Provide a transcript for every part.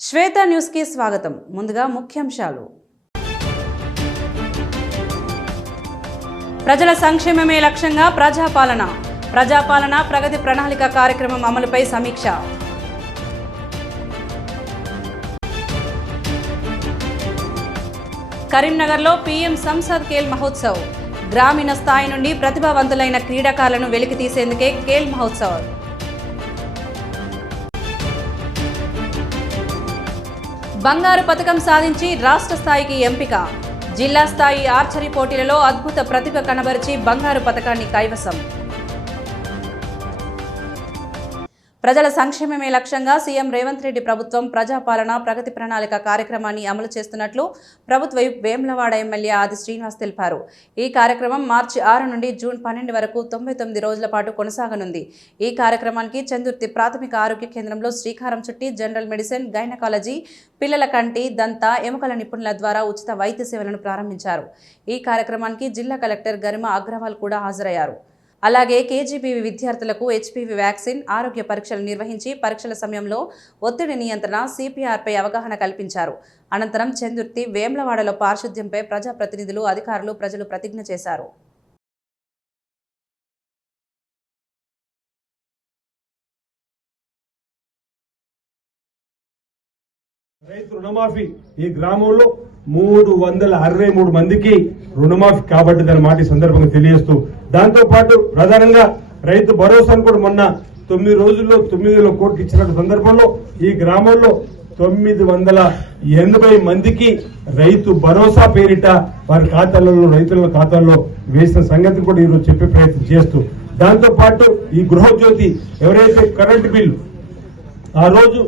శ్వేత news కి స్వాగతం. ముందుగా ముఖ్యాంశాలు. ప్రజల సంక్షేమమే లక్ష్యంగా ప్రజాపాలన ప్రగతి ప్రణాళిక కార్యక్రమం అమలుపై సమీక్ష. కరీంనగర్లో పీఎం సంసద్ ఖేల్ మహోత్సవ్. గ్రామీణ స్థాయి నుండి ప్రతిభావంతులైన క్రీడాకారులను వెలికి తీసేందుకే ఖేల్ మహోత్సవ్. బంగారు పతకం సాధించి రాష్ట్ర స్థాయికి ఎంపిక. జిల్లా స్థాయి ఆర్చరీ పోటీలలో అద్భుత ప్రతిభ కనబరిచి బంగారు పతకాన్ని కైవసం. ప్రజల సంక్షేమమే లక్ష్యంగా సీఎం రేవంత్ రెడ్డి ప్రభుత్వం ప్రజాపాలన ప్రగతి ప్రణాళిక కార్యక్రమాన్ని అమలు చేస్తున్నట్లు ప్రభుత్వ వేములవాడ ఎమ్మెల్యే ఆది శ్రీనివాస్ తెలిపారు. ఈ కార్యక్రమం మార్చి 6 నుండి జూన్ 12 వరకు 99 రోజుల పాటు కొనసాగనుంది. ఈ కార్యక్రమానికి చందుర్తి ప్రాథమిక ఆరోగ్య కేంద్రంలో శ్రీకారం చుట్టి జనరల్ మెడిసిన్, గైనకాలజీ, పిల్లల కంటి, దంత, ఎముకల నిపుణుల ద్వారా ఉచిత వైద్య సేవలను ప్రారంభించారు. ఈ కార్యక్రమానికి జిల్లా కలెక్టర్ గరిమా అగ్రవాల్ కూడా హాజరయ్యారు. అలాగే కేజీబీవీ విద్యార్థులకు హెచ్పీవీ వ్యాక్సిన్, ఆరోగ్య పరీక్షలు నిర్వహించి పరీక్షల సమయంలో ఒత్తిడి నియంత్రణ, సిపిఆర్పై అవగాహన కల్పించారు. అనంతరం చందుర్తి, వేములవాడలో పారిశుద్ధ్యంపై ప్రజాప్రతినిధులు, అధికారులు, ప్రజలు ప్రతిజ్ఞ చేశారు. రైతు రుణమాఫీ ఈ గ్రామంలో 363 మందికి రుణమాఫీ కాబట్టిదన్న మాట ఈ సందర్భంగా తెలియజేస్తూ, దాంతో పాటు ప్రధానంగా రైతు భరోసాను కూడా మొన్న 9 రోజుల్లో 9,000 కోట్లు ఇచ్చిన సందర్భంలో ఈ గ్రామంలో 980 మందికి రైతు భరోసా పేరిట వారి ఖాతాలలో, రైతుల ఖాతాల్లో వేసిన సంగతిని కూడా ఈరోజు చెప్పే ప్రయత్నం చేస్తూ, దాంతో పాటు ఈ గృహజ్యోతి ఎవరైతే కరెంటు బిల్లు ఆ రోజు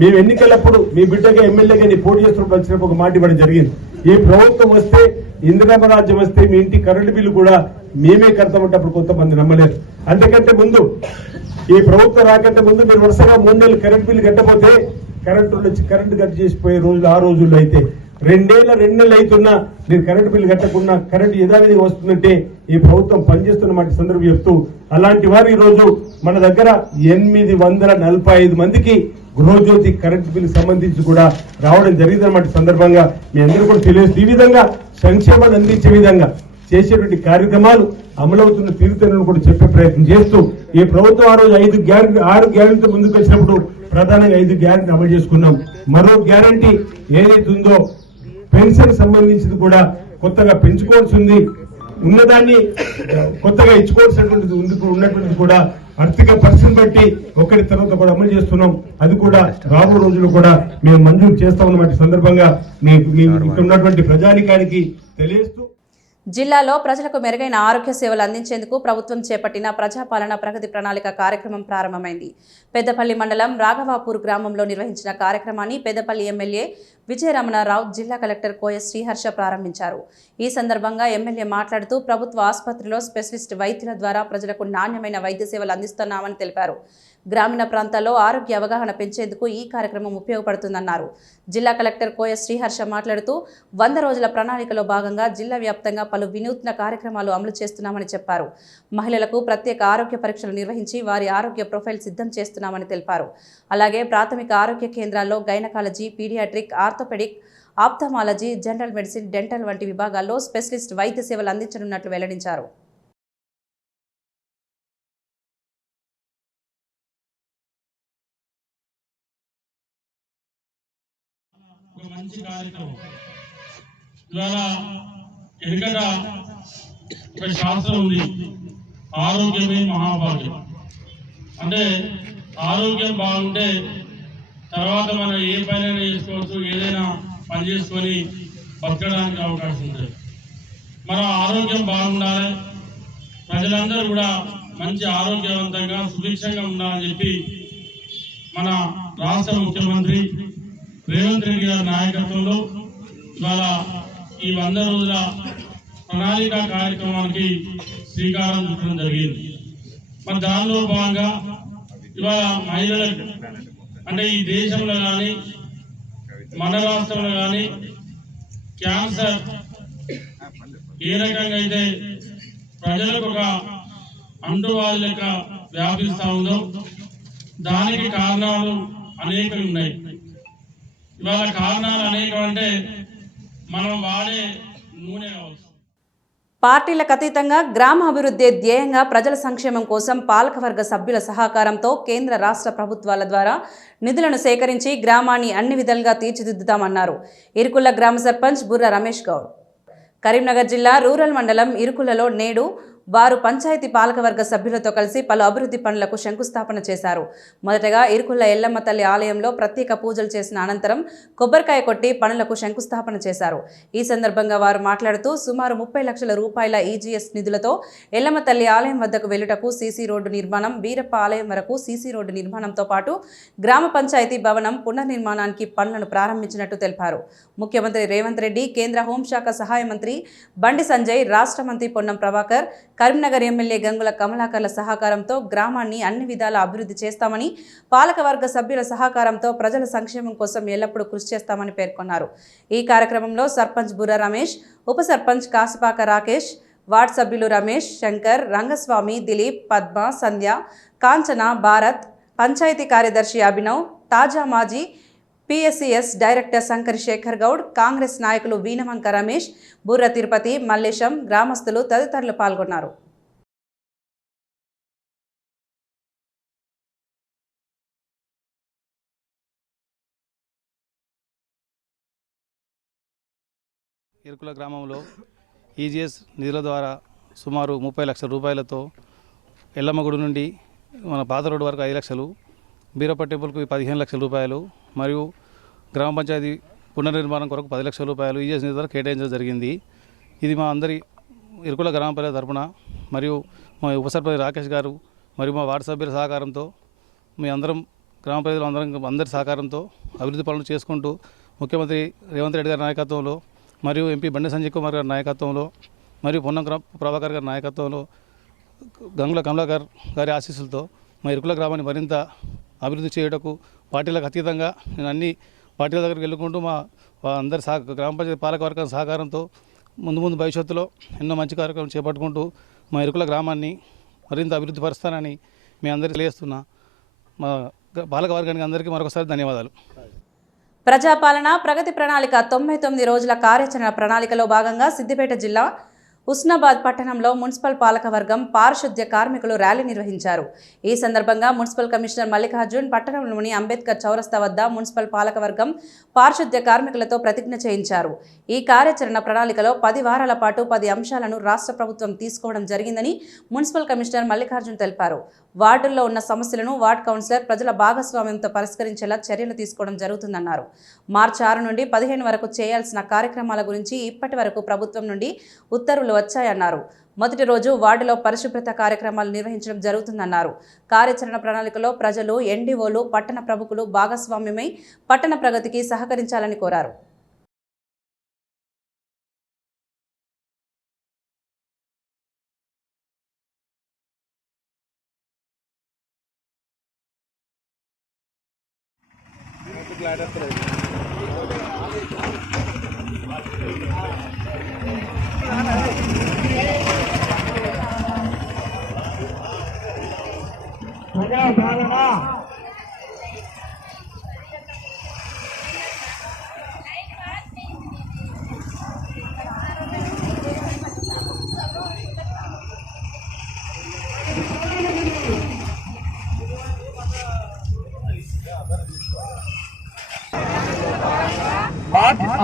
మేము ఎన్నికలప్పుడు మీ బిడ్డగా ఎమ్మెల్యేగా నీ పోటీ చేస్తున్నప్పుడు వచ్చినప్పుడు ఒక మాట ఇవ్వడం జరిగింది. ఈ ప్రభుత్వం వస్తే, ఇందిరమ్మ రాజ్యం వస్తే మీ ఇంటి కరెంటు బిల్లు కూడా మేమే కడతామంటే అప్పుడు కొంతమంది నమ్మలేరు. అంతకంటే ముందు ఈ ప్రభుత్వం రాకంటే ముందు మీరు వరుసగా 3 నెలలు కరెంటు బిల్లు కట్టకపోతే కరెంటు కట్ చేసిపోయే రోజులు ఆ రోజుల్లో అయితే 2 నెలలు అవుతున్నా మీరు కరెంటు బిల్లు కట్టకుండా కరెంటు యథావిధిగా వస్తుందంటే ఈ ప్రభుత్వం పనిచేస్తున్నమాట సందర్భం చెప్తూ, అలాంటి వారు ఈ రోజు మన దగ్గర 845 మందికి గృహజ్యోతి కరెంటు బిల్లు సంబంధించి కూడా రావడం జరిగిందన్నమాట సందర్భంగా మీ అందరూ కూడా తెలియజేస్తూ, ఈ విధంగా సంక్షేమాన్ని అందించే విధంగా చేసేటువంటి కార్యక్రమాలు అమలవుతున్న తీరుతెన్నులను కూడా చెప్పే ప్రయత్నం చేస్తూ, ఈ ప్రభుత్వం ఆ రోజు 6 గ్యారెంటీ ముందుకు వచ్చినప్పుడు ప్రధానంగా 5 గ్యారెంటీ అమలు చేసుకున్నాం. మరో గ్యారెంటీ ఏదైతే ఉందో పెన్షన్ సంబంధించింది కూడా కొత్తగా పెంచుకోవాల్సి ఉంది, ఉన్నదాన్ని కొత్తగా ఇచ్చుకోవాల్సినటువంటిది ఉన్నటువంటిది కూడా ఆర్థిక పరిస్థితిని బట్టి ఒకటి తర్వాత కూడా అమలు చేస్తున్నాం. అది కూడా రాబో రోజుల్లో కూడా మేము మంజూరు చేస్తామన్నమాట సందర్భంగా ఇక్కడ ఉన్నటువంటి ప్రజానికానికి తెలియజేస్తూ, జిల్లాలో ప్రజలకు మెరుగైన ఆరోగ్య సేవలు అందించేందుకు ప్రభుత్వం చేపట్టిన ప్రజాపాలన ప్రగతి ప్రణాళిక కార్యక్రమం ప్రారంభమైంది. పెద్దపల్లి మండలం రాఘవాపూర్ గ్రామంలో నిర్వహించిన కార్యక్రమాన్ని పెద్దపల్లి ఎమ్మెల్యే విజయరమణారావు, జిల్లా కలెక్టర్ కోయ శ్రీహర్ష ప్రారంభించారు. ఈ సందర్భంగా ఎమ్మెల్యే మాట్లాడుతూ ప్రభుత్వ ఆసుపత్రిలో స్పెషలిస్ట్ వైద్యుల ద్వారా ప్రజలకు నాణ్యమైన వైద్య సేవలు అందిస్తున్నామని తెలిపారు. గ్రామీణ ప్రాంతాల్లో ఆరోగ్య అవగాహన పెంచేందుకు ఈ కార్యక్రమం ఉపయోగపడుతుందన్నారు. జిల్లా కలెక్టర్ కోయ శ్రీహర్ష మాట్లాడుతూ 100 రోజుల ప్రణాళికలో భాగంగా జిల్లా వ్యాప్తంగా పలు వినూత్న కార్యక్రమాలు అమలు చేస్తున్నామని చెప్పారు. మహిళలకు ప్రత్యేక ఆరోగ్య పరీక్షలు నిర్వహించి వారి ఆరోగ్య ప్రొఫైల్ సిద్ధం చేస్తున్నామని తెలిపారు. అలాగే ప్రాథమిక ఆరోగ్య కేంద్రాల్లో gynaecology, paediatric, orthopaedic, ophthalmology, general medicine, dental వంటి విభాగాల్లో స్పెషలిస్ట్ వైద్య సేవలు అందించనున్నట్లు వెల్లడించారు. మంచి కార్యక్రమం. ఇవాళ ఎందుకంటే ఒక శాస్త్రం ఉంది, ఆరోగ్యమే మహాభాగ్యం. అంటే ఆరోగ్యం బాగుంటే తర్వాత మనం ఏ పనైనా చేసుకోవచ్చు, ఏదైనా పని చేసుకొని బతకడానికి అవకాశం ఉంటుంది. మన ఆరోగ్యం బాగుండాలి, ప్రజలందరూ కూడా మంచి ఆరోగ్యవంతంగా సుభిక్షంగా ఉండాలని చెప్పి మన రాష్ట్ర ముఖ్యమంత్రి రేవంత్ రెడ్డి గారి నాయకత్వంలో ఇవాళ ఈ 100 రోజుల ప్రణాళిక కార్యక్రమానికి శ్రీకారం చుట్టడం జరిగింది. మరి దానిలో భాగంగా ఇవాళ మహిళలకు అంటే ఈ దేశంలో కానీ మన రాష్ట్రంలో కానీ క్యాన్సర్ ఏ రకంగా అయితే ప్రజలకు ఒక అంటువ్యాధి లెక్క వ్యాపిస్తూ ఉందో దానికి కారణాలు అనేకం ఉన్నాయి. ఇవాళ కారణాలు అనేకం అంటే మనం వాడే నూనె కావచ్చు. పార్టీలకు అతీతంగా గ్రామ అభివృద్ధి ధ్యేయంగా ప్రజల సంక్షేమం కోసం పాలకవర్గ సభ్యుల సహకారంతో కేంద్ర రాష్ట్ర ప్రభుత్వాల ద్వారా నిధులను సేకరించి గ్రామాన్ని అన్ని విధాలుగా తీర్చిదిద్దుతామన్నారు ఇరుకుల గ్రామ సర్పంచ్ బుర్ర రమేష్ గౌడ్. కరీంనగర్ జిల్లా రూరల్ మండలం ఇరుకులలో నేడు వారు పంచాయతీ పాలకవర్గ సభ్యులతో కలిసి పలు అభివృద్ధి పనులకు శంకుస్థాపన చేశారు. మొదటగా ఇరుకుల ఎల్లమ్మ తల్లి ఆలయంలో ప్రత్యేక పూజలు చేసిన అనంతరం కొబ్బరికాయ కొట్టి పనులకు శంకుస్థాపన చేశారు. ఈ సందర్భంగా వారు మాట్లాడుతూ సుమారు 30 లక్షల రూపాయల ఈజీఎస్ నిధులతో ఎల్లమ్మ తల్లి ఆలయం వద్దకు వెళ్లుటకు సీసీ రోడ్డు నిర్మాణం, వీరప్ప ఆలయం వరకు సీసీ రోడ్డు నిర్మాణంతో పాటు గ్రామ పంచాయతీ భవనం పునర్నిర్మాణానికి పనులను ప్రారంభించినట్టు తెలిపారు. ముఖ్యమంత్రి రేవంత్ రెడ్డి, కేంద్ర హోంశాఖ సహాయ మంత్రి బండి సంజయ్, రాష్ట్ర మంత్రి పొన్నం ప్రభాకర్, కరీంనగర్ ఎమ్మెల్యే గంగుల కమలాకర్ల సహకారంతో గ్రామాన్ని అన్ని విధాల అభివృద్ధి చేస్తామని, పాలకవర్గ సభ్యుల సహకారంతో ప్రజల సంక్షేమం కోసం ఎల్లప్పుడూ కృషి చేస్తామని పేర్కొన్నారు. ఈ కార్యక్రమంలో సర్పంచ్ బుర్ర రమేష్, ఉప సర్పంచ్ కాసుపాక రాకేష్, వార్డు సభ్యులు రమేష్, శంకర్, రంగస్వామి, దిలీప్, పద్మ, సంధ్య, కాంచన, భారత్, పంచాయతీ కార్యదర్శి అభినవ్, తాజా మాజీ పిఎస్సిఎస్ డైరెక్టర్ శంకర్ శేఖర్ గౌడ్, కాంగ్రెస్ నాయకులు వీనవంక రమేష్, బుర్ర తిరుపతి, మల్లేశం, గ్రామస్తులు తదితరులు పాల్గొన్నారు. ఇరుకుల గ్రామంలో ఈజీఎస్ నిధుల ద్వారా సుమారు 30 లక్షల రూపాయలతో ఎల్లమ్మ గుడి నుండి మన పాత రోడ్డు వరకు 5 లక్షలు, బీరప్ప టెంపుల్కు 15 లక్షల రూపాయలు మరియు గ్రామ పంచాయతీ పునర్నిర్మాణం కొరకు 10 లక్షల రూపాయలు ఈజీఎస్ నిధులు కేటాయించడం జరిగింది. ఇది మా అందరి ఇరుకుల గ్రామ ప్రజల తరపున మరియు మా ఉప సర్పంచ్ రాకేష్ గారు మరియు మా వార్డు సభ్యుల సహకారంతో మీ అందరం గ్రామ ప్రజలు అందరి సహకారంతో అభివృద్ధి పనులు చేసుకుంటూ ముఖ్యమంత్రి రేవంత్ రెడ్డి గారి నాయకత్వంలో మరియు ఎంపీ బండి సంజయ్ కుమార్ గారి నాయకత్వంలో మరియు పొన్నం ప్రభాకర్ గారి నాయకత్వంలో గంగుల కమలాకర్ గారి ఆశీస్సులతో మా ఇరుకుల గ్రామాన్ని మరింత అభివృద్ధి చేయటకు పార్టీలకు అతీతంగా నేను అన్ని పార్టీల దగ్గరికి వెళ్ళుకుంటూ మా అందరి గ్రామ పంచాయతీ పాలకవర్గం సహకారంతో ముందు భవిష్యత్తులో ఎన్నో మంచి కార్యక్రమాలు చేపట్టుకుంటూ మా ఇరుకుల గ్రామాన్ని మరింత అభివృద్ధి పరుస్తానని మీ అందరికీ తెలియజేస్తున్నా. మా పాలకవర్గానికి అందరికీ మరొకసారి ధన్యవాదాలు. ప్రజాపాలన ప్రగతి ప్రణాళిక 99 రోజుల కార్యాచరణ ప్రణాళికలో భాగంగా సిద్దిపేట జిల్లా హుస్నాబాద్ పట్టణంలో మున్సిపల్ పాలకవర్గం పారిశుద్ధ్య కార్మికులు ర్యాలీ నిర్వహించారు. ఈ సందర్భంగా మున్సిపల్ కమిషనర్ మల్లికార్జున్ పట్టణంలోని అంబేద్కర్ చౌరస్తా వద్ద మున్సిపల్ పాలకవర్గం పారిశుద్ధ్య కార్మికులతో ప్రతిజ్ఞ చేయించారు. ఈ కార్యాచరణ ప్రణాళికలో 10 వారాల పాటు 10 అంశాలను రాష్ట్ర ప్రభుత్వం తీసుకోవడం జరిగిందని మున్సిపల్ కమిషనర్ మల్లికార్జున్ తెలిపారు. వార్డుల్లో ఉన్న సమస్యలను వార్డు కౌన్సిలర్ ప్రజల భాగస్వామ్యంతో పరిష్కరించేలా చర్యలు తీసుకోవడం జరుగుతుందన్నారు. మార్చి 6 నుండి 15 వరకు చేయాల్సిన కార్యక్రమాల గురించి ఇప్పటి వరకు ప్రభుత్వం నుండి ఉత్తర్వులు వచ్చాయన్నారు. మొదటి రోజు వార్డులో పరిశుభ్రత కార్యక్రమాలు నిర్వహించడం జరుగుతుందన్నారు. కార్యాచరణ ప్రణాళికలో ప్రజలు, ఎన్డీఓలు, పట్టణ ప్రముఖులు భాగస్వామ్యమై పట్టణ ప్రగతికి సహకరించాలని కోరారు.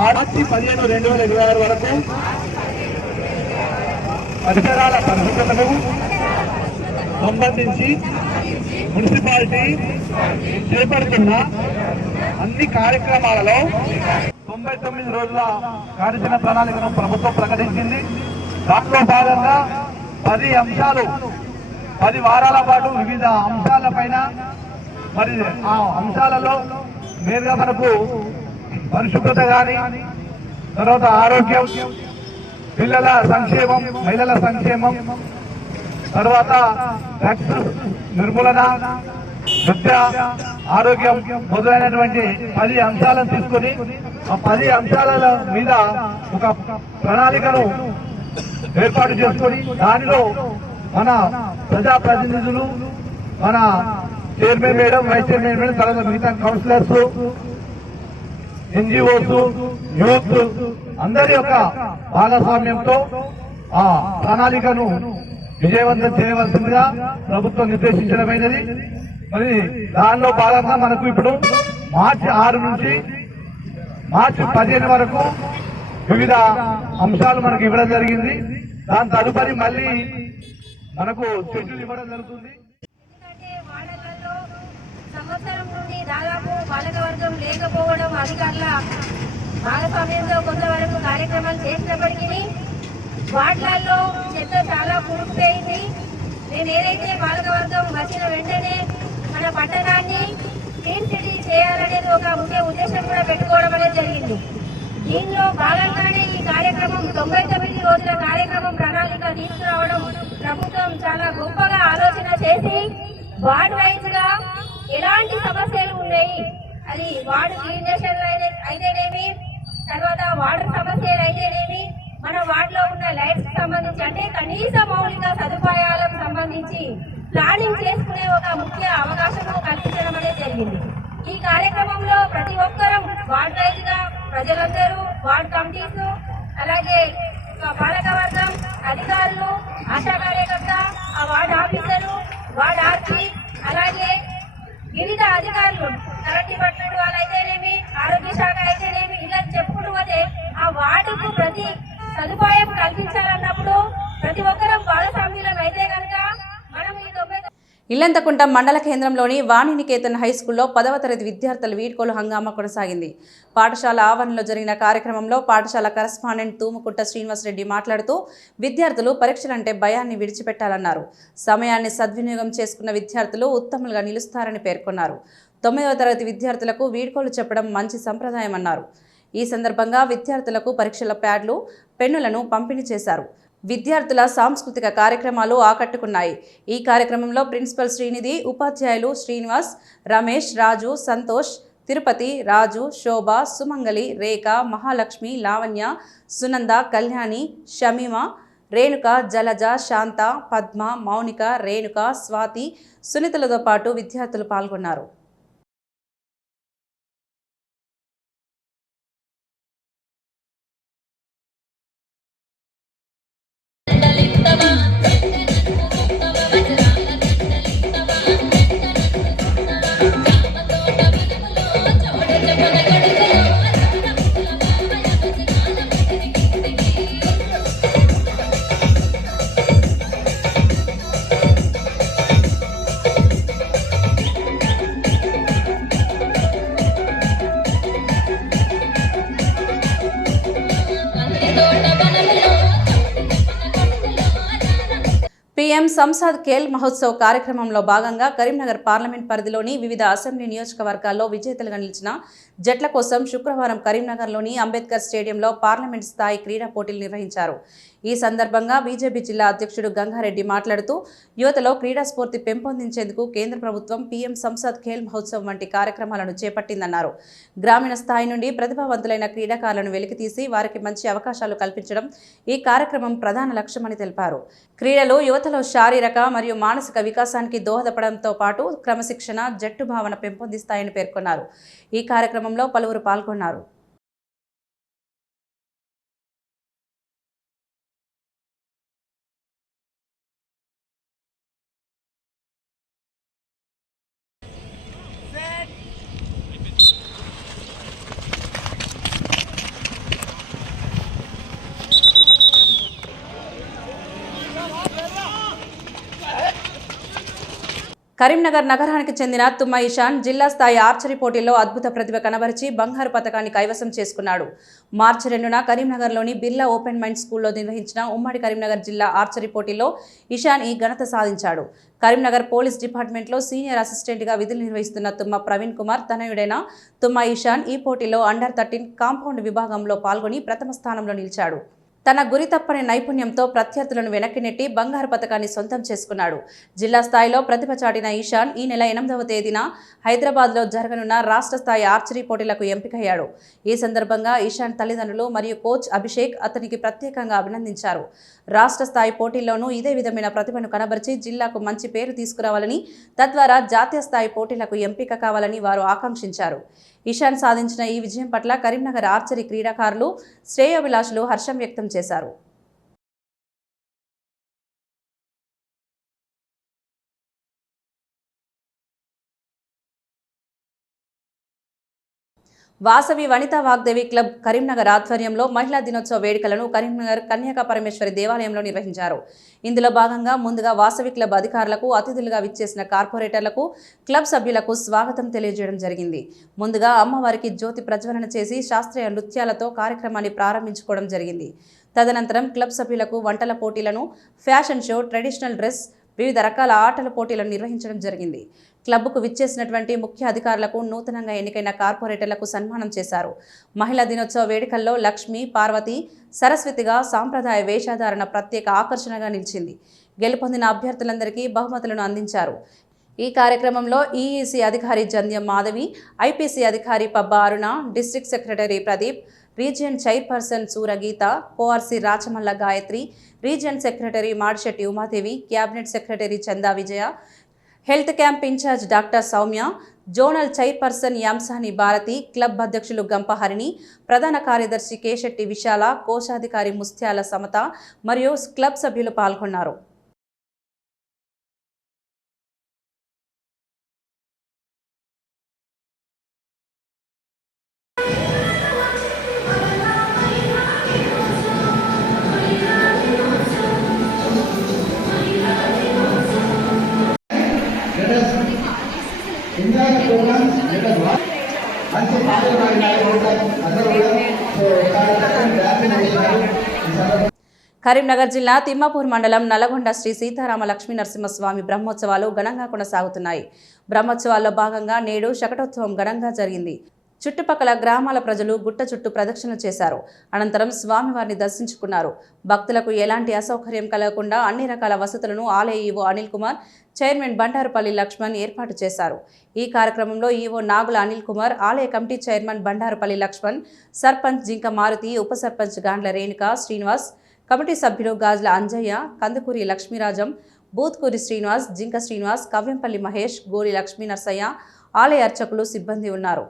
మార్చి 15, 2026 వరకు పరిసరాల పరిశుభ్రతకు సంబంధించి మున్సిపాలిటీ చేపడుతున్న అన్ని కార్యక్రమాలలో 99 రోజుల కార్యాచరణ ప్రణాళికను ప్రభుత్వం ప్రకటించింది. దాంట్లో భాగంగా 10 అంశాలు 10 వారాల పాటు వివిధ అంశాలపైన మరి ఆ అంశాలలో నేరుగా మనకు పరిశుభ్రత కానీ, తర్వాత ఆరోగ్యం, పిల్లల సంక్షేమం, మహిళల సంక్షేమం, తర్వాత డ్రగ్స్ నిర్మూలన, విద్య, ఆరోగ్యం మొదలైనటువంటి 10 అంశాలను తీసుకొని ఆ 10 అంశాల మీద ఒక ప్రణాళికను ఏర్పాటు చేసుకొని దానిలో మన ప్రజాప్రతినిధులు, మన chairman madam, vice chairman madam, తర్వాత మిగతా కౌన్సిలర్స్, ఎన్జిఓస్, యూత్ అందరి యొక్క భాగస్వామ్యంతో ఆ ప్రణాళికను విజయవంతం చేయవలసిందిగా ప్రభుత్వం నిర్దేశించడమైనది. మరి దానిలో భాగంగా మనకు ఇప్పుడు మార్చి 6 నుంచి మార్చి 15 వరకు వివిధ అంశాలు మనకు ఇవ్వడం జరిగింది. దాని తదుపరి మళ్ళీ మనకు షెడ్యూల్ ఇవ్వడం జరుగుతుంది. సంవత్సరం నుండి దాదాపు పాలకవర్గం లేకపోవడం, అధికారుల భాగస్వామ్యంతో కొంతవరకు కార్యక్రమాలు చేసినప్పటికీ వార్డులలో చెత్త చాలా కూరుకుపోయింది. నేను ఏదైతే పాలకవర్గం వచ్చిన వెంటనే మన పట్టణాన్ని క్లీన్ సిటీ చేయాలనేది ఒక ముఖ్య ఉద్దేశం కూడా పెట్టుకోవడం అనేది జరిగింది. దీనిలో భాగంగానే ఈ కార్యక్రమం 99 రోజుల కార్యక్రమం ప్రణాళిక తీసుకురావడం ప్రభుత్వం చాలా గొప్పగా ఆలోచన చేసి వార్డు వైజ్ గా ఎలాంటి సమస్యలు ఉన్నాయి, అది వార్డు క్లీనేషన్ అయితేనేమి, తర్వాత వాటర్ సమస్యలు అయితేనేమి, మన వార్డులో ఉన్న లైట్స్ సంబంధించి అంటే కనీస మౌలిక సదుపాయాలకు సంబంధించి ప్లానింగ్ చేసుకునే ఒక ముఖ్య అవకాశం కల్పించడం అనేది జరిగింది. ఈ కార్యక్రమంలో ప్రతి ఒక్కరూ వార్డు వైజ్ గా ప్రజలందరూ, వార్డు కమిటీస్, అలాగే పాలకవర్గం, అధికారులు, ఆశా కార్యకర్త, ఆ వార్డు ఆఫీసరు, వార్డు ఆర్పీ, అలాగే వివిధ అధికారులు, కరెంట్ డిపార్ట్మెంట్ వాళ్ళు అయితేనేమి, ఆరోగ్య శాఖ అయితేనేమి, ఇలా చెప్పుకుంటూ పోతే ఆ వార్డుకు ప్రతి సదుపాయం కల్పించాలన్నప్పుడు ప్రతి ఒక్కరూ భాగస్వామ్యులం అయితే కనుక మనం ఈ 90 ఇల్లంతకుంట మండల కేంద్రంలోని వాణినికేతన్ హైస్కూల్లో 10వ తరగతి విద్యార్థుల వీడ్కోలు హంగామా కొనసాగింది. పాఠశాల ఆవరణలో జరిగిన కార్యక్రమంలో పాఠశాల కరస్పాండెంట్ తూముకుంట శ్రీనివాసరెడ్డి మాట్లాడుతూ విద్యార్థులు పరీక్షలంటే భయాన్ని విడిచిపెట్టాలన్నారు. సమయాన్ని సద్వినియోగం చేసుకున్న విద్యార్థులు ఉత్తములుగా నిలుస్తారని పేర్కొన్నారు. 9వ తరగతి విద్యార్థులకు వీడ్కోలు చెప్పడం మంచి సంప్రదాయం అన్నారు. ఈ సందర్భంగా విద్యార్థులకు పరీక్షల ప్యాడ్లు, పెన్నులను పంపిణీ చేశారు. విద్యార్థుల సాంస్కృతిక కార్యక్రమాలు ఆకట్టుకున్నాయి. ఈ కార్యక్రమంలో ప్రిన్సిపల్ శ్రీనిధి, ఉపాధ్యాయులు శ్రీనివాస్, రమేష్, రాజు, సంతోష్, తిరుపతి, రాజు, శోభ, సుమంగలి, రేఖ, మహాలక్ష్మి, లావణ్య, సునంద, కళ్యాణి, షమీమ, రేణుక, జలజ, శాంత, పద్మ, మౌనిక, రేణుక, స్వాతి, సునీతలతో పాటు విద్యార్థులు పాల్గొన్నారు. పీఎం సంసద్ ఖేల్ మహోత్సవ్ కార్యక్రమంలో భాగంగా కరీంనగర్ పార్లమెంట్ పరిధిలోని వివిధ అసెంబ్లీ నియోజకవర్గాల్లో విజేతలుగా నిలిచిన జట్ల కోసం శుక్రవారం కరీంనగర్లోని అంబేద్కర్ స్టేడియంలో పార్లమెంట్ స్థాయి క్రీడా పోటీలు నిర్వహించారు. ఈ సందర్భంగా బీజేపీ జిల్లా అధ్యక్షుడు గంగారెడ్డి మాట్లాడుతూ యువతలో క్రీడా స్ఫూర్తి పెంపొందించేందుకు కేంద్ర ప్రభుత్వం పీఎం సంసద్ ఖేల్ మహోత్సవ్ వంటి కార్యక్రమాలను చేపట్టిందన్నారు. గ్రామీణ స్థాయి నుండి ప్రతిభావంతులైన క్రీడాకారులను వెలికితీసి వారికి మంచి అవకాశాలు కల్పించడం ఈ కార్యక్రమం ప్రధాన లక్ష్యమని తెలిపారు. క్రీడలు యువతలో శారీరక మరియు మానసిక వికాసానికి దోహదపడంతో పాటు క్రమశిక్షణ, జట్టు భావన పెంపొందిస్తాయని పేర్కొన్నారు. ఈ కార్యక్రమంలో పలువురు పాల్గొన్నారు. కరీంనగర్ నగరానికి చెందిన తుమ్మ ఇషాన్ జిల్లా స్థాయి ఆర్చరీ పోటీల్లో అద్భుత ప్రతిభ కనబరిచి బంగారు పతకాన్ని కైవసం చేసుకున్నాడు. మార్చి 2న కరీంనగర్లోని బిర్లా ఓపెన్ మైండ్ స్కూల్లో నిర్వహించిన ఉమ్మడి కరీంనగర్ జిల్లా ఆర్చరీ పోటీల్లో ఇషాన్ ఈ ఘనత సాధించాడు. కరీంనగర్ పోలీస్ డిపార్ట్మెంట్లో సీనియర్ అసిస్టెంట్గా విధులు నిర్వహిస్తున్న తుమ్మ ప్రవీణ్ కుమార్ తనయుడైన తుమ్మ ఇషాన్ ఈ పోటీలో అండర్ 13 కాంపౌండ్ విభాగంలో పాల్గొని ప్రథమ స్థానంలో నిలిచాడు. తన గురి తప్పని నైపుణ్యంతో ప్రత్యర్థులను వెనక్కి నెట్టి బంగారు పతకాన్ని సొంతం చేసుకున్నాడు. జిల్లా స్థాయిలో ప్రతిభ చాటిన ఈశాన్ ఈ నెల 8వ తేదీన హైదరాబాద్లో జరగనున్న రాష్ట్ర స్థాయి ఆర్చరీ పోటీలకు ఎంపికయ్యాడు. ఈ సందర్భంగా ఈశాన్ తల్లిదండ్రులు మరియు కోచ్ అభిషేక్ అతనికి ప్రత్యేకంగా అభినందించారు. రాష్ట్ర స్థాయి పోటీల్లోనూ ఇదే విధమైన ప్రతిభను కనబరిచి జిల్లాకు మంచి పేరు తీసుకురావాలని, తద్వారా జాతీయ స్థాయి పోటీలకు ఎంపిక కావాలని వారు ఆకాంక్షించారు. ఈశాన్ సాధించిన ఈ విజయం పట్ల కరీంనగర్ ఆర్చరీ క్రీడాకారులు, శ్రేయోభిలాషులు హర్షం వ్యక్తం చేశారు. వాసవి వనితా వాగ్దేవి క్లబ్ కరీంనగర్ ఆధ్వర్యంలో మహిళా దినోత్సవ వేడుకలను కరీంనగర్ కన్యకా పరమేశ్వరి దేవాలయంలో నిర్వహించారు. ఇందులో భాగంగా ముందుగా వాసవి క్లబ్ అధికారులకు, అతిథులుగా విచ్చేసిన కార్పొరేటర్లకు, క్లబ్ సభ్యులకు స్వాగతం తెలియజేయడం జరిగింది. ముందుగా అమ్మవారికి జ్యోతి ప్రజ్వలన చేసి శాస్త్రీయ నృత్యాలతో కార్యక్రమాన్ని ప్రారంభించుకోవడం జరిగింది. తదనంతరం క్లబ్ సభ్యులకు వంటల పోటీలను, ఫ్యాషన్ షో, ట్రెడిషనల్ డ్రెస్, వివిధ రకాల ఆటల పోటీలను నిర్వహించడం జరిగింది. క్లబ్కు విచ్చేసినటువంటి ముఖ్య అధికారులకు, నూతనంగా ఎన్నికైన కార్పొరేటర్లకు సన్మానం చేశారు. మహిళా దినోత్సవ వేడుకల్లో లక్ష్మి, పార్వతి, సరస్వతిగా సాంప్రదాయ వేషధారణ ప్రత్యేక ఆకర్షణగా నిలిచింది. గెలుపొందిన అభ్యర్థులందరికీ బహుమతులను అందించారు. ఈ కార్యక్రమంలో ఈఈసీ అధికారి జంధ్యం మాధవి, ఐపీసీ అధికారి Pabba Aruna, district secretary Pradeep, region chairperson Suragitha, కోఆర్సీ Rachamalla Gayatri, region secretary Madishetti Umadevi, cabinet secretary Chanda Vijaya, health camp incharge doctor Soumya, zonal chairperson Yamsani Bharati, club అధ్యక్షులు గంప హరిణి, ప్రధాన కార్యదర్శి కేశెట్టి విశాల, కోశాధికారి ముస్త్యాల సమత మరియు క్లబ్ సభ్యులు పాల్గొన్నారు. కరీంనగర్ జిల్లా తిమ్మాపూర్ మండలం నల్లగొండ శ్రీ సీతారామ లక్ష్మీ నరసింహస్వామి బ్రహ్మోత్సవాలు ఘనంగా కొనసాగుతున్నాయి. బ్రహ్మోత్సవాల్లో భాగంగా నేడు శకటోత్సవం ఘనంగా జరిగింది. చుట్టుపక్కల గ్రామాల ప్రజలు గుట్ట చుట్టూ ప్రదక్షిణలు చేశారు. అనంతరం స్వామివారిని దర్శించుకున్నారు. భక్తులకు ఎలాంటి అసౌకర్యం కలగకుండా అన్ని రకాల వసతులను ఆలయ ఈవో అనిల్ కుమార్, చైర్మన్ బండారుపల్లి లక్ష్మణ్ ఏర్పాటు చేశారు. ఈ కార్యక్రమంలో ఈవో నాగుల అనిల్ కుమార్, ఆలయ కమిటీ చైర్మన్ బండారుపల్లి లక్ష్మణ్, సర్పంచ్ జింక మారుతి, ఉప సర్పంచ్ గాండ్ల రేణుక శ్రీనివాస్, కమిటీ సభ్యులు గాజ్ల అంజయ్య, కందుకూరి లక్ష్మీరాజం, బూత్కూరి శ్రీనివాస్, జింక శ్రీనివాస్, కవ్యంపల్లి మహేష్, గోలి లక్ష్మీ నర్సయ్య, ఆలయ అర్చకులు, సిబ్బంది ఉన్నారు.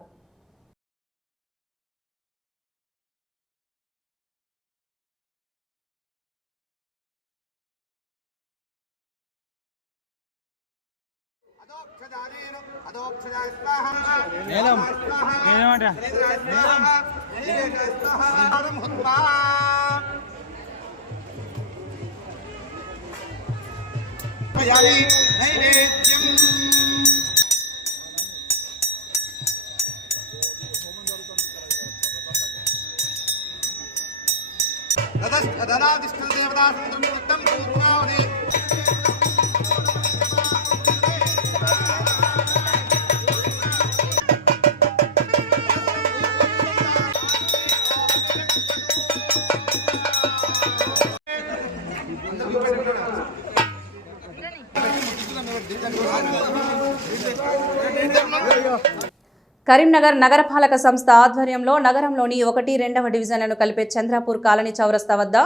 కరీంనగర్ నగరపాలక సంస్థ ఆధ్వర్యంలో నగరంలోని 1, 2వ డివిజన్లను కలిపే చంద్రపూర్ కాలనీ చౌరస్తా వద్ద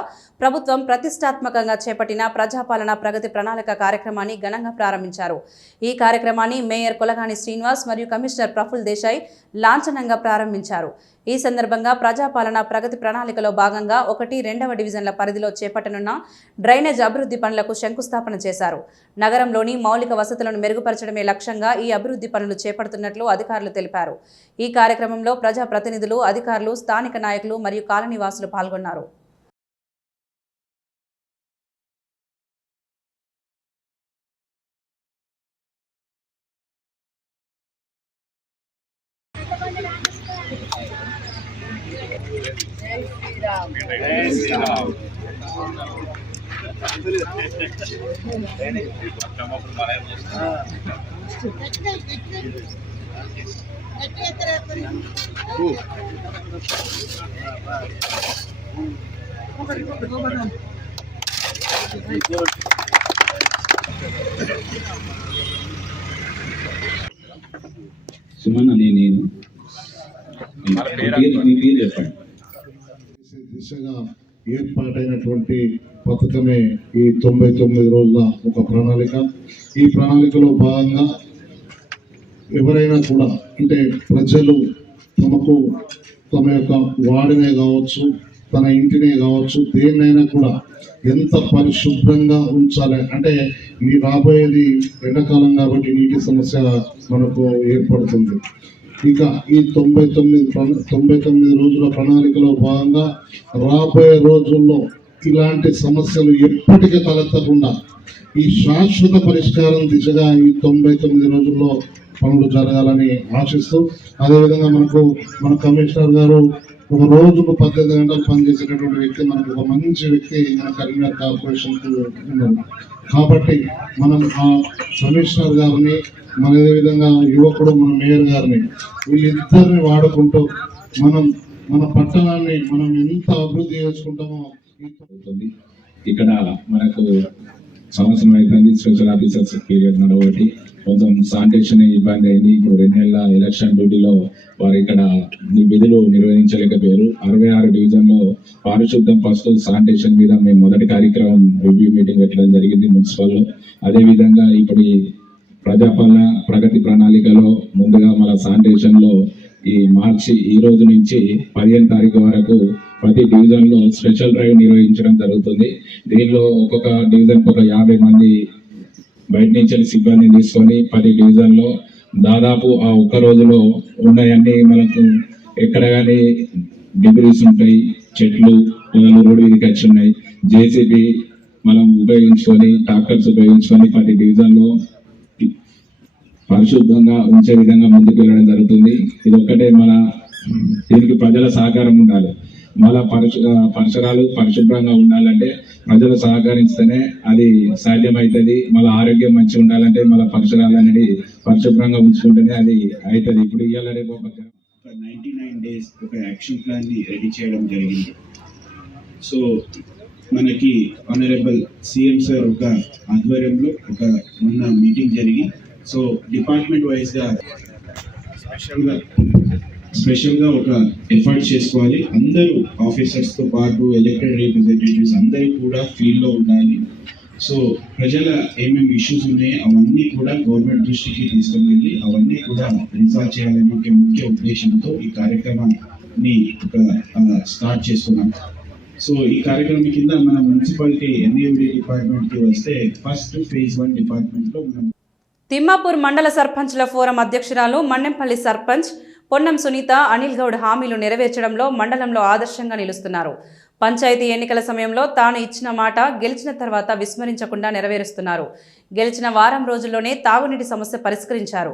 ప్రభుత్వం ప్రతిష్టాత్మకంగా చేపట్టిన ప్రజాపాలన ప్రగతి ప్రణాళిక కార్యక్రమాన్ని ఘనంగా ప్రారంభించారు. ఈ కార్యక్రమాన్ని మేయర్ కొలగాని శ్రీనివాస్ మరియు కమిషనర్ ప్రఫుల్ దేశాయ్ లాంఛనంగా ప్రారంభించారు. ఈ సందర్భంగా ప్రజాపాలన ప్రగతి ప్రణాళికలో భాగంగా 1, 2వ డివిజన్ల పరిధిలో చేపట్టనున్న డ్రైనేజ్ అభివృద్ధి పనులకు శంకుస్థాపన చేశారు. నగరంలోని మౌలిక వసతులను మెరుగుపరచడమే లక్ష్యంగా ఈ అభివృద్ధి పనులు చేపడుతున్నట్లు అధికారులు తెలిపారు. ఈ కార్యక్రమంలో ప్రజాప్రతినిధులు, అధికారులు, స్థానిక నాయకులు మరియు కాలనీవాసులు పాల్గొన్నారు. సుమన్ అని నేను మీ పేరు చెప్పండి. దిశగా ఏర్పాటైనటువంటి పథకమే ఈ 99 రోజుల ఒక ప్రణాళిక. ఈ ప్రణాళికలో భాగంగా ఎవరైనా కూడా అంటే ప్రజలు తమ యొక్క వాడినే కావచ్చు, తన ఇంటినే కావచ్చు, దేన్నైనా కూడా ఎంత పరిశుభ్రంగా ఉంచాలి అంటే ఈ రాబోయేది ఎండాకాలం కాబట్టి నీటి సమస్య మనకు ఏర్పడుతుంది. ఇక ఈ 99 రోజుల ప్రణాళికలో భాగంగా రాబోయే రోజుల్లో ఇలాంటి సమస్యలు ఎప్పటికీ తలెత్తకుండా ఈ శాశ్వత పరిష్కారం దిశగా ఈ 99 రోజుల్లో పనులు జరగాలని ఆశిస్తూ, అదేవిధంగా మన కమిషనర్ గారు ఒక రోజుకు 18 గంటలు పనిచేసేటటువంటి వ్యక్తి, మనకు ఒక మంచి వ్యక్తి మన కరీంనగర్ కార్పొరేషన్కు ఉన్నారు. కాబట్టి మనం ఆ కమిషనర్ గారిని, అదేవిధంగా యువకుడు మన మేయర్ గారిని, వీళ్ళిద్దరిని వాడుకుంటూ మన పట్టణాన్ని మనం ఎంత అభివృద్ధి చేసుకుంటామో. ఇక్కడ మనకు సంవత్సరం అయిపోయింది స్పెషల్ ఆఫీసర్స్ పీరియడ్ నడవబట్టి కొంచెం శానిటేషన్ ఇబ్బంది అయింది. ఇప్పుడు 2 నెలల ఎలక్షన్ డ్యూటీలో వారు ఇక్కడ విధులు నిర్వహించలేకపోయారు. 66 డివిజన్లో పారిశుద్ధం ఫస్ట్ శానిటేషన్ మీద మేము మొదటి కార్యక్రమం రివ్యూ మీటింగ్ పెట్టడం జరిగింది మున్సిపల్లో. అదేవిధంగా ఇప్పుడు ప్రజాపాలన ప్రగతి ప్రణాళికలో ముందుగా మన శానిటేషన్లో ఈ రోజు నుంచి 15 తారీఖు వరకు ప్రతి డివిజన్లో స్పెషల్ డ్రైవ్ నిర్వహించడం జరుగుతుంది. దీనిలో ఒక్కొక్క డివిజన్కి ఒక 50 మంది బయట నుంచి సిబ్బందిని తీసుకొని 10 డివిజన్లో దాదాపు ఆ ఒక్క రోజులో ఉన్నాయన్నీ మనకు ఎక్కడ కానీ డిబ్రీస్ ఉంటాయి, చెట్లు పొదలు రోడ్డు మీదకి వచ్చి ఉన్నాయి. జేసీబీ మనం ఉపయోగించుకొని ట్రాక్టర్స్ ఉపయోగించుకొని 10 డివిజన్లో పరిశుభ్రంగా ఉంచే విధంగా ముందుకు వెళ్ళడం జరుగుతుంది. ఇది ఒక్కటే దీనికి ప్రజల సహకారం ఉండాలి. పరిసరాలు పరిశుభ్రంగా ఉండాలంటే ప్రజలు సహకరిస్తేనే అది సాధ్యమవుతుంది. ఆరోగ్యం మంచిగా ఉండాలంటే పరిసరాలు అనేది పరిశుభ్రంగా ఉంచుకుంటేనే అది అవుతుంది. ఇప్పుడు ఇవాళ రేపు ఒక 99 days ఒక యాక్షన్ ప్లాన్ ని రెడీ చేయడం జరిగింది. సో మనకి ఆనరబుల్ సీఎం సార్ ఒక ఆధ్వర్యంలో ఒక మొన్న మీటింగ్ జరిగి, సో డిపార్ట్మెంట్ వైజ్ గా స్పెషల్గా ఒక ఎఫర్ట్ చేసుకోవాలి. అందరూ ఆఫీసర్స్ తో పాటు ఎలక్టెడ్ రిప్రజెంటేటివ్స్ అందరూ కూడా ఫీల్డ్లో ఉండాలి. సో ప్రజల ఏమేమి ఇష్యూస్ ఉన్నాయో అవన్నీ కూడా గవర్నమెంట్ దృష్టికి తీసుకుని వెళ్ళి అవన్నీ కూడా రిజాల్వ్ చేయాలనే ఒక ముఖ్య ఉద్దేశంతో ఈ కార్యక్రమాన్ని స్టార్ట్ చేస్తున్నాం. సో ఈ కార్యక్రమం కింద మన మున్సిపాలిటీ ఎన్ఏడి డిపార్ట్మెంట్కి వస్తే ఫస్ట్ phase 1 డిపార్ట్మెంట్లో మనం తిమ్మాపూర్ మండల సర్పంచ్ల ఫోరం అధ్యక్షురాలు మన్నెంపల్లి సర్పంచ్ పొన్నం సునీత అనిల్ గౌడ్ హామీలు నెరవేర్చడంలో మండలంలో ఆదర్శంగా నిలుస్తున్నారు. పంచాయతీ ఎన్నికల సమయంలో తాను ఇచ్చిన మాట గెలిచిన తర్వాత విస్మరించకుండా నెరవేరుస్తున్నారు. గెలిచిన వారం రోజుల్లోనే తాగునీటి సమస్య పరిష్కరించారు.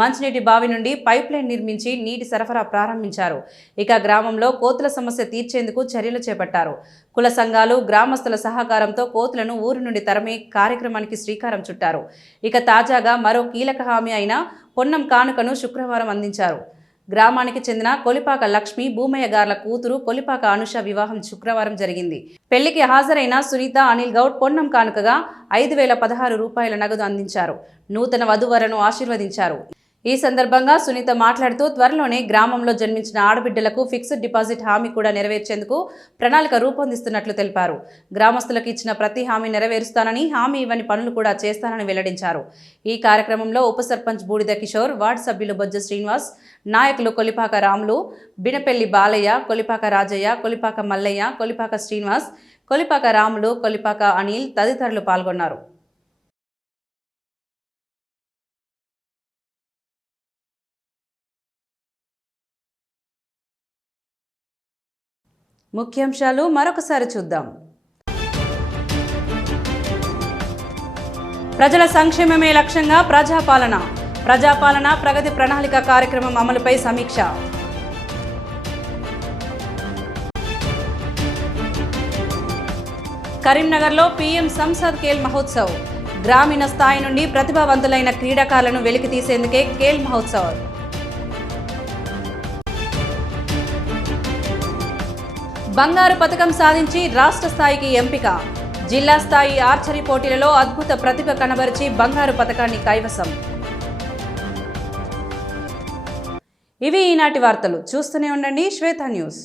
మంచినీటి బావి నుండి పైప్ లైన్ నిర్మించి నీటి సరఫరా ప్రారంభించారు. ఇక గ్రామంలో కోతుల సమస్య తీర్చేందుకు చర్యలు చేపట్టారు. కుల సంఘాలు గ్రామస్తుల సహకారంతో కోతులను ఊరు నుండి తరమే కార్యక్రమానికి శ్రీకారం చుట్టారు. ఇక తాజాగా మరో కీలక హామీ అయిన పొన్నం కానుకను శుక్రవారం అందించారు. గ్రామానికి చెందిన కొలిపాక లక్ష్మి భూమయ్య గార్ల కూతురు కొలిపాక అనుష వివాహం శుక్రవారం జరిగింది. పెళ్లికి హాజరైన సునీత అనిల్ గౌడ్ పొన్నం కానుకగా 5,016 రూపాయల నగదు అందించారు. నూతన వధువరను ఆశీర్వదించారు. ఈ సందర్భంగా సునీత మాట్లాడుతూ త్వరలోనే గ్రామంలో జన్మించిన ఆడబిడ్డలకు ఫిక్స్డ్ డిపాజిట్ హామీ కూడా నెరవేర్చేందుకు ప్రణాళిక రూపొందిస్తున్నట్లు తెలిపారు. గ్రామస్తులకు ఇచ్చిన ప్రతి హామీ నెరవేరుస్తానని, హామీ ఇవ్వని పనులు కూడా చేస్తానని వెల్లడించారు. ఈ కార్యక్రమంలో ఉప సర్పంచ్ బూడిద కిషోర్, వార్డు సభ్యులు బొజ్జ శ్రీనివాస్, నాయకులు కొలిపాక రాములు, బినపెల్లి బాలయ్య, కొలిపాక రాజయ్య, కొలిపాక మల్లయ్య, కొలిపాక శ్రీనివాస్, కొలిపాక రాములు, కొలిపాక అనిల్ తదితరులు పాల్గొన్నారు. ముఖ్యాంశాలు మరొకసారి చూద్దాం. ప్రజల సంక్షేమమే లక్ష్యంగా ప్రజాపాలన ప్రగతి ప్రణాళిక కార్యక్రమం అమలుపై సమీక్ష. కరీంనగర్లో పీఎం సంసద్ ఖేల్ మహోత్సవ్. గ్రామీణ స్థాయి నుండి ప్రతిభావంతులైన క్రీడాకారులను వెలికి తీసేందుకే ఖేల్ మహోత్సవ్. బంగారు పతకం సాధించి రాష్ట్ర స్థాయికి ఎంపిక. జిల్లా స్థాయి ఆర్చరీ పోటీలలో అద్భుత ప్రతిభ కనబరిచి బంగారు పతకాన్ని కైవసం. ఇవి ఈనాటి వార్తలు. చూస్తూనే ఉండండి శ్వేత న్యూస్.